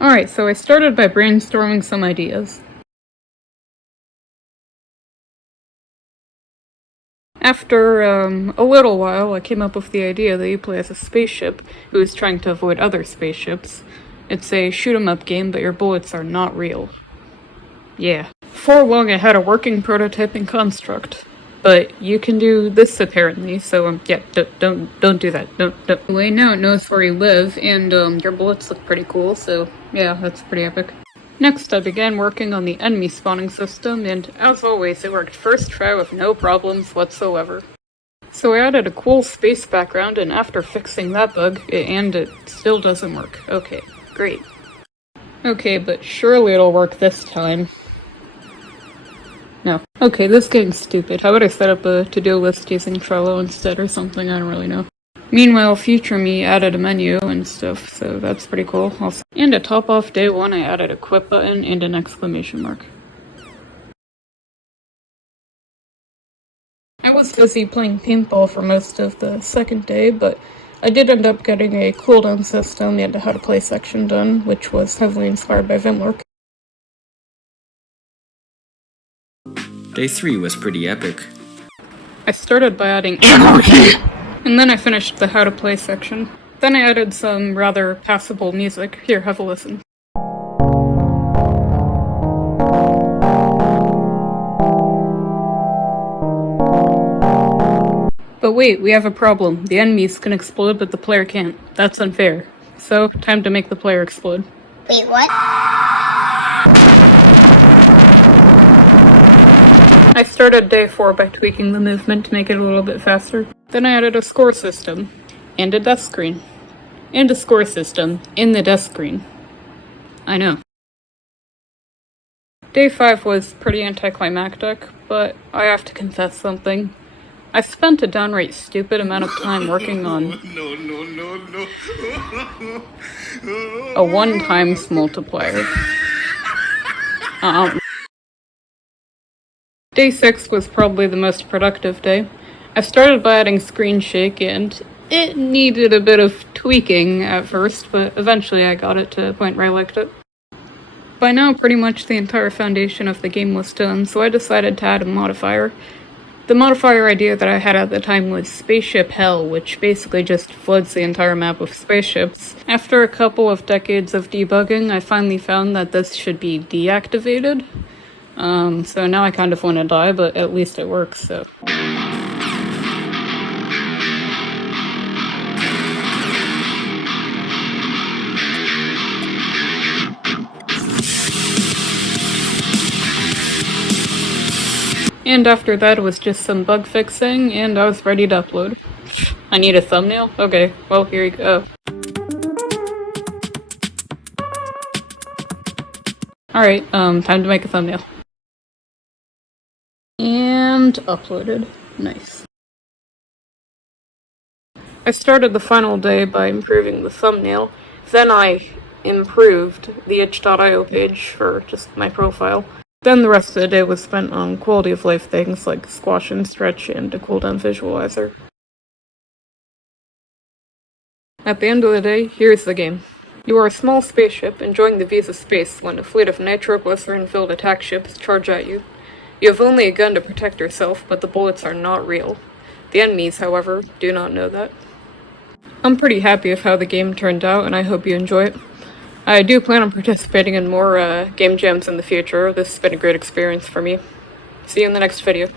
Alright, so I started by brainstorming some ideas. After a little while, I came up with the idea that you play as a spaceship who is trying to avoid other spaceships. It's a shoot-'em-up game, but your bullets are not real. Yeah. For long, I had a working prototyping construct, but you can do this apparently. So yeah, don't do that. Don't. Anyway, now it knows where you live, and your bullets look pretty cool. So yeah, that's pretty epic. Next, I began working on the enemy spawning system, and as always, it worked first try with no problems whatsoever. So I added a cool space background, and after fixing that bug, it still doesn't work. Okay, great. Okay, but surely it'll work this time. No. Okay, this game's stupid. How about I set up a to-do list using Trello instead or something? I don't really know. Meanwhile, future me added a menu and stuff, so that's pretty cool. Also, and to top off day 1, I added a quit button and an exclamation mark. I was busy playing paintball for most of the second day, but I did end up getting a cooldown system and a how to play section done, which was heavily inspired by Vimwork. Day 3 was pretty epic. I started by adding anarchy, and then I finished the how to play section. Then I added some rather passable music. Here, have a listen. But wait, we have a problem. The enemies can explode, but the player can't. That's unfair. So, time to make the player explode. Wait, what? I started day 4 by tweaking the movement to make it a little bit faster. Then I added a score system, and a death screen, and a score system in the death screen. I know. Day 5 was pretty anticlimactic, but I have to confess something. I spent a downright stupid amount of time working on a 1x multiplier. Day 6 was probably the most productive day. I started by adding screen shake, and it needed a bit of tweaking at first, but eventually I got it to a point where I liked it. By now, pretty much the entire foundation of the game was done, so I decided to add a modifier. The modifier idea that I had at the time was Spaceship Hell, which basically just floods the entire map with spaceships. After a couple of decades of debugging, I finally found that this should be deactivated. So now I kind of want to die, but at least it works, so. And after that it was just some bug fixing, and I was ready to upload. I need a thumbnail? Okay, well, here you go. Alright, time to make a thumbnail. And uploaded. Nice. I started the final day by improving the thumbnail. Then I improved the itch.io page for just my profile. Then the rest of the day was spent on quality of life things like squash and stretch and a cooldown visualizer. At the end of the day, here's the game. You are a small spaceship enjoying the views of space when a fleet of nitroglycerin-filled attack ships charge at you. You have only a gun to protect yourself, but the bullets are not real. The enemies, however, do not know that. I'm pretty happy with how the game turned out, and I hope you enjoy it. I do plan on participating in more game jams in the future. This has been a great experience for me. See you in the next video.